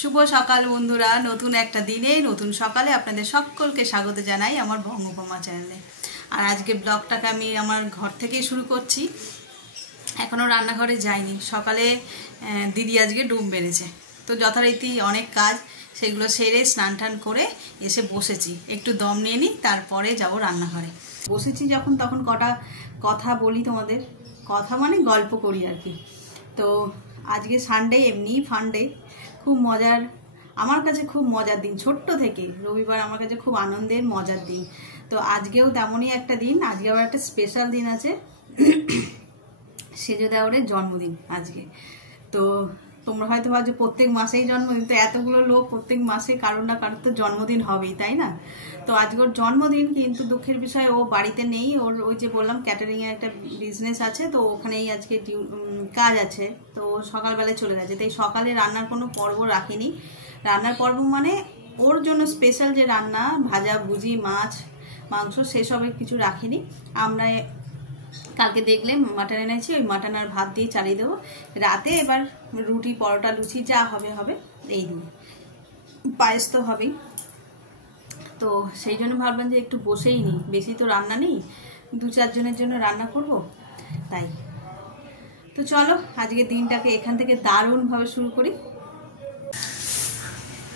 শুভ সকাল বন্ধুরা, নতুন একটা দিনে নতুন সকালে আপনাদের সকলকে স্বাগত জানাই আমার বঙ্গোপমা চ্যানেলে। আর আজকে ব্লগটাকে আমি আমার ঘর থেকেই শুরু করছি। এখনও রান্নাঘরে যাইনি। সকালে দিদি আজকে ডুব মেরেছে, তো যথারীতি অনেক কাজ সেগুলো সেরে স্নান টান করে এসে বসেছি। একটু দম নিয়ে নিই, তারপরে যাব রান্নাঘরে। বসেছি যখন তখন কটা কথা বলি তোমাদের, কথা মানে গল্প করি আর কি। তো আজকে সানডে, এমনি ফান্ডে, খুব মজার, আমার কাছে খুব মজার দিন। ছোট্ট থেকে রবিবার আমার কাছে খুব আনন্দের মজার দিন। তো আজকেও তেমনই একটা দিন। আজকে আবার একটা স্পেশাল দিন আছে, সেজো দেওরের জন্মদিন আজকে। তো তোমরা হয়তো ভাবছো প্রত্যেক মাসেই জন্মদিন, তো এতগুলো লোক প্রত্যেক মাসে কারোর না কারোর তো জন্মদিন হবেই, তাই না? তো আজকে ওর জন্মদিন, কিন্তু দুঃখের বিষয় ও বাড়িতে নেই। ওর ওই যে বললাম ক্যাটারিংয়ের একটা বিজনেস আছে, তো ওখানেই আজকে কাজ আছে, তো সকালবেলায় চলে গেছে। তাই সকালে রান্নার কোনো পর্ব রাখিনি। রান্নার পর্ব মানে ওর জন্য স্পেশাল যে রান্না, ভাজা ভুজি, মাছ মাংস, সেসবের কিছু রাখিনি। আমরা কালকে দেখলে মাটন এনেছি, ওই মাটন আর ভাত দিয়ে চালিয়ে দেবো রাতে। এবার রুটি, পরোটা, লুচি যা হবে হবে। এই দিন পায়েস তো হবেই। তো সেই জন্য ভাবলাম যে একটু বসেই নিই, বেশি তো রান্না নেই, 2-4 জনের জন্য রান্না করব, তাই। তো চলো আজকে দিনটাকে এখান থেকে দারুণভাবে শুরু করি।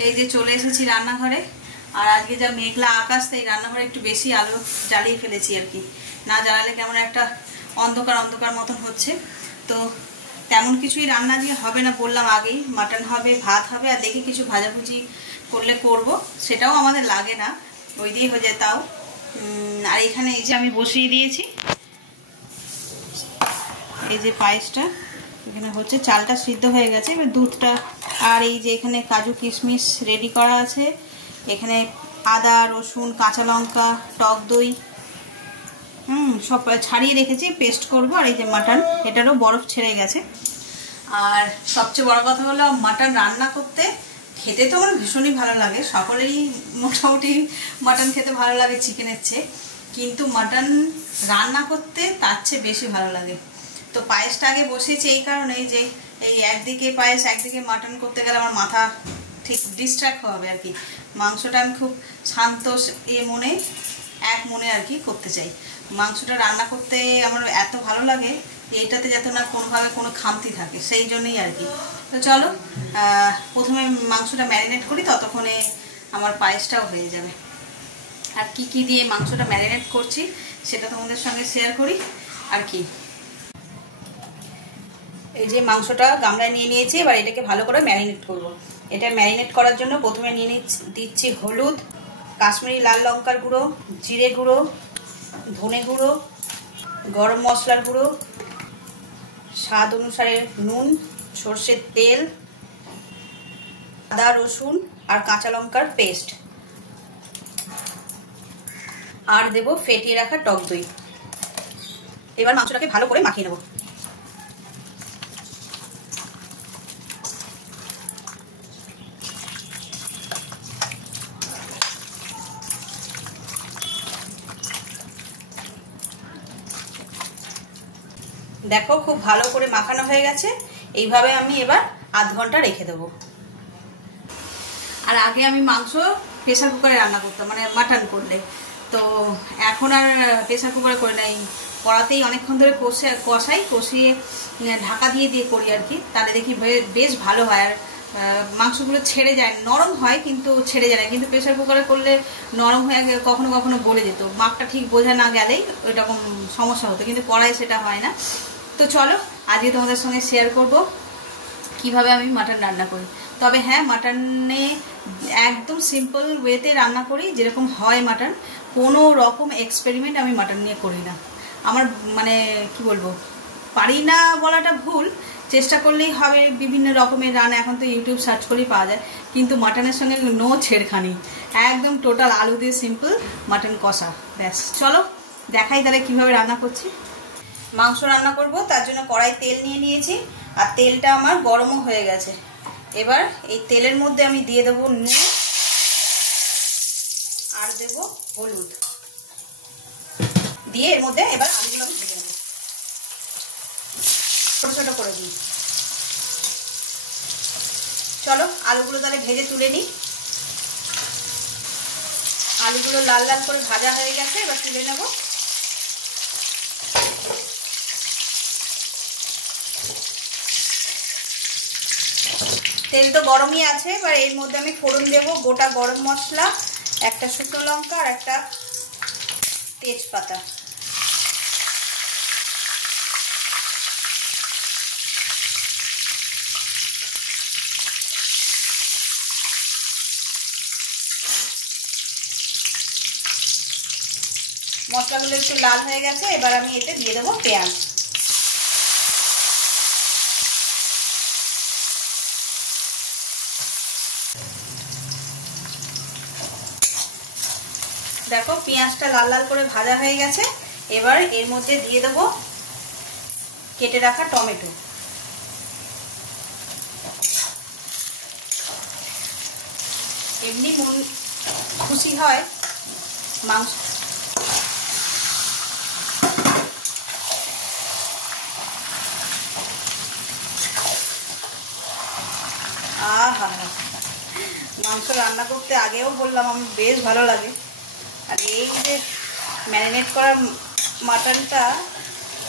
এই যে চলে এসেছি রান্নাঘরে। আর আজকে যা মেঘলা আকাশ, তাই রান্নাঘরে একটু বেশি আলো জ্বালিয়ে ফেলেছি আর কি। না জ্বালালে কেমন একটা অন্ধকার অন্ধকার মতন হচ্ছে। তো তেমন কিছুই রান্না দিয়ে হবে না, বললাম আগেই। মাটন হবে, ভাত হবে, আর দেখি কিছু ভাজাভুজি করলে করব, সেটাও আমাদের লাগে না, ওই দিয়ে হয়ে যায় তাও। আর এখানে এই যে আমি বসিয়ে দিয়েছি এই যে পায়েসটা, এখানে হচ্ছে, চালটা সিদ্ধ হয়ে গেছে। এবার দুধটা, আর এই যে এখানে কাজু কিশমিশ রেডি করা আছে। এখানে আদা, রসুন, কাঁচা লঙ্কা, টক দই সব ছাড়িয়ে রেখেছি, পেস্ট করব। আর এই যে মাটন, এটারও বরফ ছেড়ে গেছে। আর সবচেয়ে বড় কথা হলো, মাটন রান্না করতে, খেতে তো আমার ভীষণই ভালো লাগে। সকলেরই মোটামুটি মাটন খেতে ভালো লাগে চিকেনের চেয়ে, কিন্তু মাটন রান্না করতে তার চেয়ে বেশি ভালো লাগে। তো পায়েসটা আগে বসিয়েছি এই কারণে যে এই একদিকে পায়েস একদিকে মাটন করতে গেলে আমার মাথা ঠিক ডিস্ট্র্যাক্ট হবে আর কি। মাংসটা আমি খুব শান্ত মনে, এক মনে আর কি করতে চাই। মাংসটা রান্না করতে আমার এত ভালো লাগে, এইটাতে যাতে না কোনোভাবে কোনো খামতি থাকে, সেই জন্যই আর কি। তো চলো প্রথমে মাংসটা ম্যারিনেট করি, ততক্ষণে আমার পায়েসটাও হয়ে যাবে। আর কি কি দিয়ে মাংসটা ম্যারিনেট করছি সেটা তোমাদের সঙ্গে শেয়ার করি আর কি। এই যে মাংসটা গামলায় নিয়ে নিয়েছি, এবার এটাকে ভালো করে ম্যারিনেট করব। এটা ম্যারিনেট করার জন্য প্রথমে নিয়ে দিচ্ছি হলুদ, কাশ্মীরি লাল লঙ্কার গুঁড়ো, জিরে গুঁড়ো, ধনে গুঁড়ো, গরম মশলার গুঁড়ো, স্বাদ অনুসারে নুন, সর্ষের তেল, আদা রসুন আর কাঁচা লঙ্কার পেস্ট, আর দেব ফেটিয়ে রাখা টক দই। এবার মাংসটাকে ভালো করে মাখিয়ে নেব। দেখো খুব ভালো করে মাখানো হয়ে গেছে। এইভাবে আমি এবার আধ ঘন্টা রেখে দেবো। আর আগে আমি মাংস প্রেসার কুকারে রান্না করতাম, মানে মাটন করলে। তো এখন আর প্রেসার কুকারে করে নাই, কড়াতেই অনেকক্ষণ ধরে কষিয়ে ঢাকা দিয়ে দিয়ে করি আর কি। তাহলে দেখি বেশ ভালো হয়। আর মাংসগুলো ছেড়ে যায়, নরম হয় কিন্তু ছেড়ে যায় না। কিন্তু প্রেসার কুকারে করলে নরম হয়ে কখনো কখনো বলে যেত, মাপটা ঠিক বোঝা না গেলেই ওইরকম সমস্যা হতো, কিন্তু কড়াই সেটা হয় না। তো চলো আজকে তোমাদের সঙ্গে শেয়ার করব কিভাবে আমি মাটন রান্না করি। তবে হ্যাঁ, মাটনে একদম সিম্পল ওয়েতে রান্না করি, যেরকম হয় মাটন। কোনো রকম এক্সপেরিমেন্ট আমি মাটন নিয়ে করি না। আমার মানে কি বলবো, পারি না বলাটা ভুল, চেষ্টা করলেই হবে। বিভিন্ন রকমের রান্না এখন তো ইউটিউব সার্চ করেই পাওয়া যায়, কিন্তু মাটনের সঙ্গে নো ছেড়খানি, একদম টোটাল আলু দিয়ে সিম্পল মাটন কষা, ব্যাস। চলো দেখাই তাহলে কীভাবে রান্না করছি। মাংস রান্না করব, তার জন্য কড়াই তেল নিয়ে নিয়েছি, আর তেলটা আমার গরমও হয়ে গেছে। এবার এই তেলের মধ্যে আমি দিয়ে দেবো নুন, আর দেব হলুদ, দিয়ে এর মধ্যে এবার আলুগুলো আমি ভেজে নেব, ছোট ছোট করে দিই। চলো আলুগুলো তাহলে ভেজে তুলে নিই। আলুগুলো লাল লাল করে ভাজা হয়ে গেছে, এবার তুলে নেব। তেল তো গরমই আছে, এবার এর মধ্যে আমি ফোড়ন দেব গোটা গরম মশলা, একটা শুকনো লঙ্কা আর একটা তেজপাতা। মশলাগুলো একটু লাল হয়ে গেছে, এবার আমি এতে দিয়ে দেবো পেঁয়াজ। দেখো পেঁয়াজটা লাল লাল করে ভাজা হয়ে গেছে, এবার এর মধ্যে দিয়ে দেবো কেটে রাখা টমেটো। এমনি মন খুশি হয় মাংস মাংস রান্না করতে আগেও বললাম আমি বেশ ভালো লাগে। আর এই যে ম্যারিনেট করা মাটনটা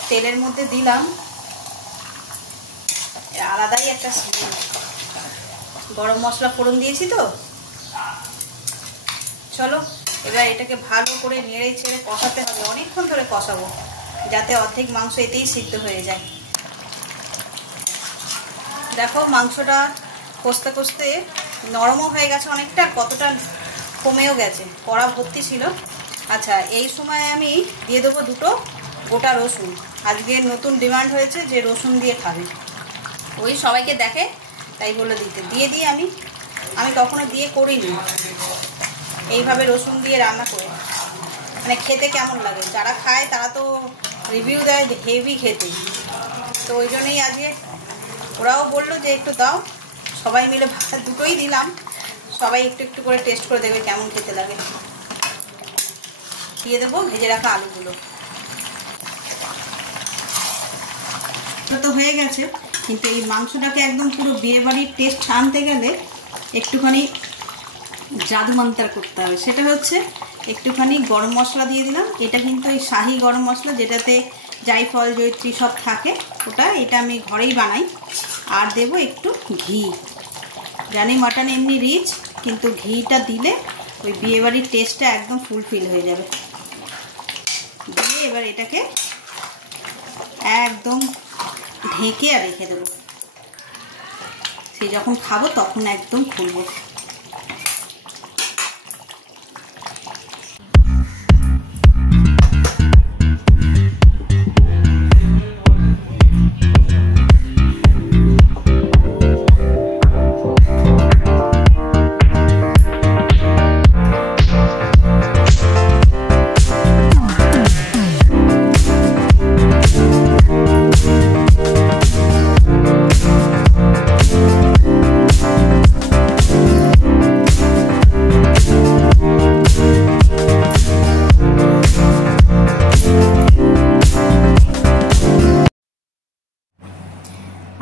তেলের মধ্যে দিলাম, আলাদাই একটা স্মেল। গরম মশলা ফোড়ন দিয়েছি তো। চলো এবার এটাকে ভালো করে নেড়ে ছেড়ে কষাতে হবে, অনেকক্ষণ ধরে কষাবো যাতে অর্ধেক মাংস এতেই সিদ্ধ হয়ে যায়। দেখো মাংসটা কষতে কষতে নরমও হয়ে গেছে অনেকটা, কতটা কমেও গেছে, কড়া ভর্তি ছিল। আচ্ছা এই সময় আমি দিয়ে দেবো দুটো গোটা রসুন। আজকে নতুন ডিমান্ড হয়েছে যে রসুন দিয়ে খাবে, ওই সবাইকে দেখে তাই বলে দিতে দিয়ে দিই। আমি কখনো দিয়ে করিনি এইভাবে রসুন দিয়ে রান্না করে, মানে খেতে কেমন লাগে। যারা খায় তারা তো রিভিউ দেয় হেভি খেতে, তো ওই জন্যই আজকে ওরাও বললো যে একটু দাও, সবাই মিলে দুটোই দিলাম, সবাই একটু একটু করে টেস্ট করে দেবে কেমন খেতে লাগে। দিয়ে দেবো ভেজে রাখা আলুগুলো। তো হয়ে গেছে, কিন্তু এই মাংসটাকে একদম পুরো বিয়ে বাড়ির টেস্ট আনতে গেলে একটুখানি জাদু মন্ত্র করতে হবে। সেটা হচ্ছে একটুখানি গরম মশলা দিয়ে দিলাম। এটা কিন্তু এই শাহি গরম মশলা, যেটাতে জায়ফল জয়িত্রী সব থাকে, এটা আমি ঘরেই বানাই। আর দেব একটু ঘি। জানি মাটন এমনি রিচ, কিন্তু ঘিটা দিলে ওই বিয়েবাড়ির টেস্টটা একদম ফুলফিল হয়ে যাবে। দিয়ে এবার এটাকে একদম ঢেকে আর রেখে দেবো, সে যখন খাবো তখন একদম খুলবো।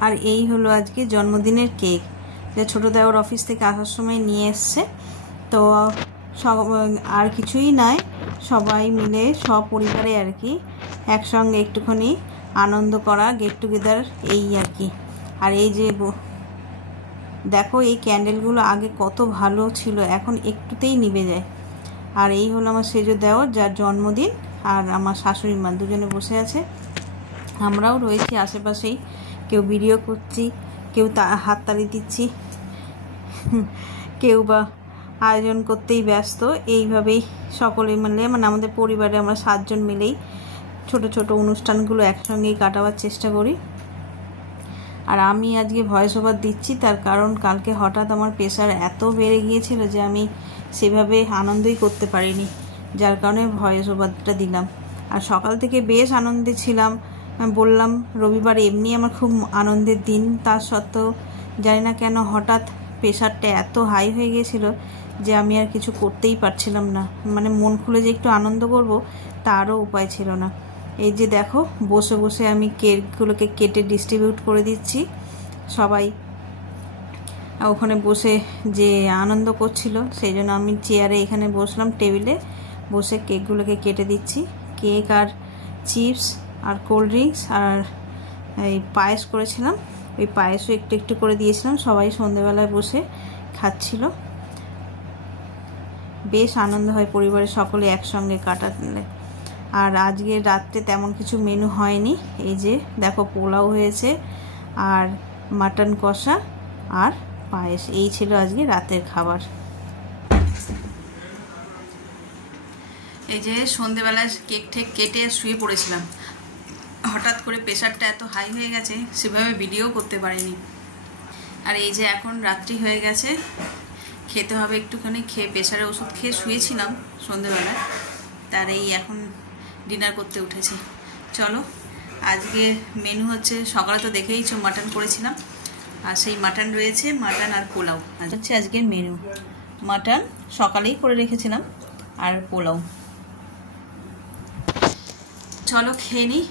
আর এই হলো আজকে জন্মদিনের কেক, যা ছোটো দেওয়ার অফিস থেকে আসার সময় নিয়ে এসছে। তো সব আর কিছুই নয়, সবাই মিলে সপরিবারে আর কি একসঙ্গে একটুখানি আনন্দ করা, গেট টুগেদার, এই আর কি। আর এই যে দেখো এই ক্যান্ডেলগুলো আগে কত ভালো ছিল, এখন একটুতেই নিভে যায়। আর এই হলো আমার সেজো দেওয়ার, যার জন্মদিন, আর আমার শাশুড়ি মা দুজনে বসে আছে। আমরাও রয়েছি আশেপাশেই, কেউ ভিডিও করছি, কেউ হাততালি দিচ্ছি, কেউ বা আয়োজন করতেই ব্যস্ত। এইভাবেই সকলে মিলে, মানে আমাদের পরিবারে আমরা 7 জন মিলেই ছোট ছোট অনুষ্ঠানগুলো একসঙ্গেই কাটাবার চেষ্টা করি। আর আমি আজকে ভয়েস ওভার দিচ্ছি, তার কারণ কালকে হঠাৎ আমার প্রেশার এত বেড়ে গিয়েছিল যে আমি সেভাবে আনন্দই করতে পারিনি, যার কারণে ভয়েস ওভারটা দিলাম। আর সকাল থেকে বেশ আনন্দে ছিলাম, বললাম রবিবার এমনি আমার খুব আনন্দের দিন, তার সত্ত্বেও জানি না কেন হঠাৎ প্রেশারটা এত হাই হয়ে গিয়েছিল যে আমি আর কিছু করতেই পারছিলাম না, মানে মন খুলে যে একটু আনন্দ করব তারও উপায় ছিল না। এই যে দেখো বসে বসে আমি কেকগুলোকে কেটে ডিস্ট্রিবিউট করে দিচ্ছি সবাই। ওখানে বসে যে আনন্দ করছিল, সেই জন্য আমি চেয়ারে এখানে বসলাম, টেবিলে বসে কেকগুলোকে কেটে দিচ্ছি। কেক আর চিপস আর কোল্ড ড্রিঙ্কস আর এই পায়েস করেছিলাম, ওই পায়েসও একটু একটু করে দিয়েছিলাম। সবাই সন্ধেবেলায় বসে খাচ্ছিল, বেশ আনন্দ হয় পরিবারের সকলে একসঙ্গে কাটালে। আর আজকে রাত্রে তেমন কিছু মেনু হয়নি, এই যে দেখো পোলাও হয়েছে আর মাটন কষা আর পায়েস, এই ছিল আজকে রাতের খাবার। এই যে সন্ধেবেলায় কেক ঠেক কেটে শুয়ে পড়েছিলাম, হঠাৎ করে প্রেশারটা এত হাই হয়ে গেছে সেভাবে ভিডিও করতে পারিনি। আর এই যে এখন রাত্রি হয়ে গেছে, খেতে হবে একটুখানি, খেয়ে প্রেশারের ওষুধ খেয়ে শুয়েছিলাম সন্ধেবেলায়, তার এই এখন ডিনার করতে উঠেছি। চলো, আজকে মেনু হচ্ছে, সকালে তো দেখেইছো মাটন করেছিলাম, আর সেই মাটন রয়েছে, মাটন আর পোলাও হচ্ছে আজকের মেনু। মাটন সকালেই করে রেখেছিলাম আর পোলাও। চলো খেয়ে নিই।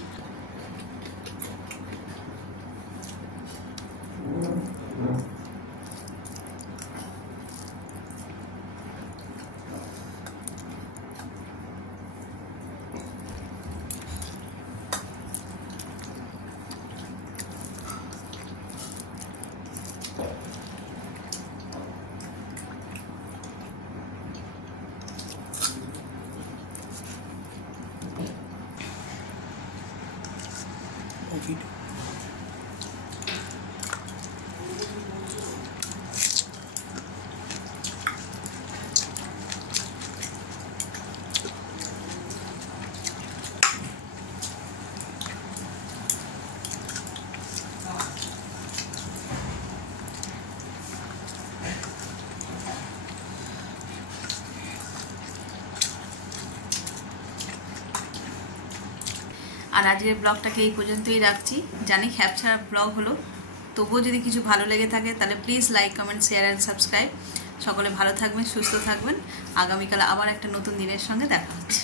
আর আজকের ব্লগটাকে এই পর্যন্তই রাখছি। জানি খ্যাপছাড়া ব্লগ হলো, তবুও যদি কিছু ভালো লেগে থাকে তাহলে please like, comment, share and subscribe. সকলে ভালো থাকবেন, সুস্থ থাকবেন। আগামীকাল আবার একটা নতুন দিনের সঙ্গে দেখা হচ্ছে।